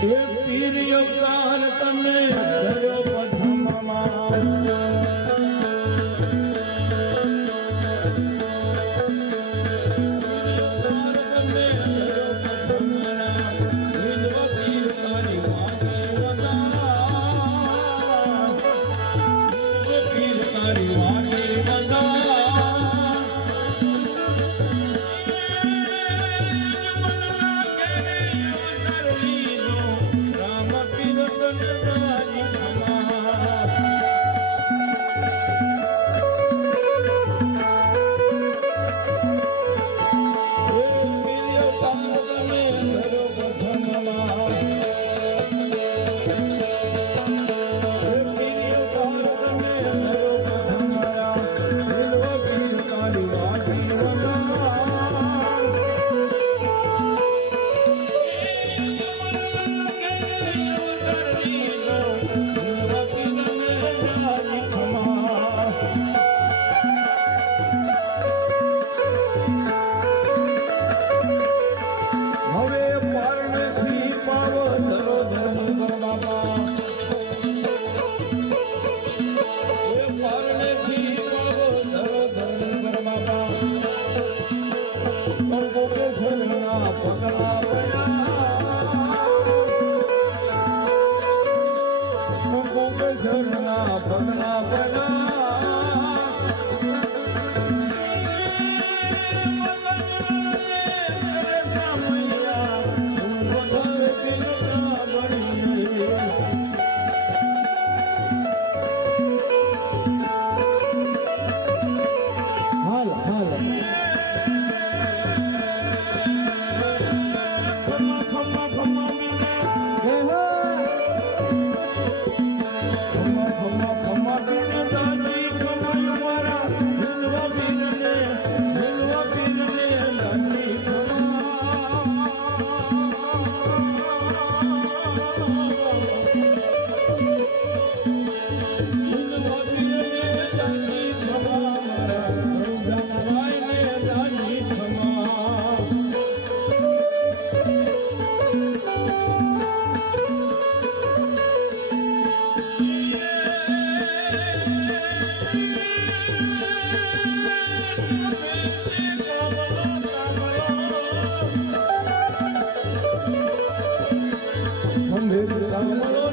એ પીર યોગદાન તમે કેસરના પગલા પગલા Saludos.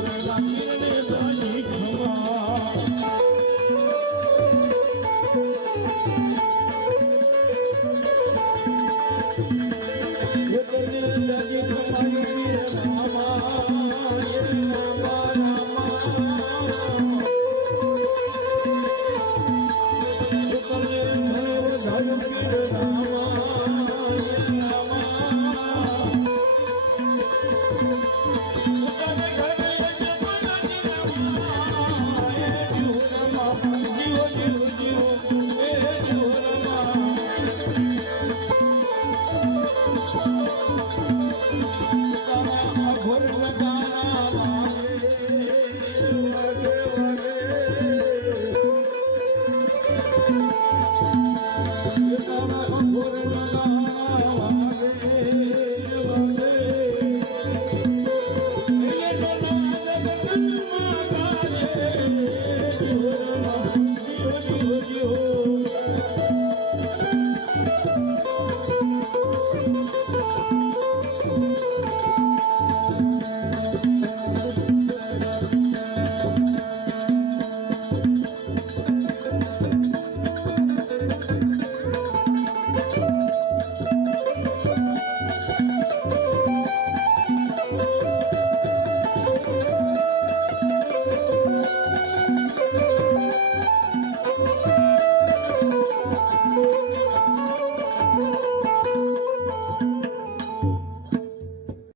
করে রাখে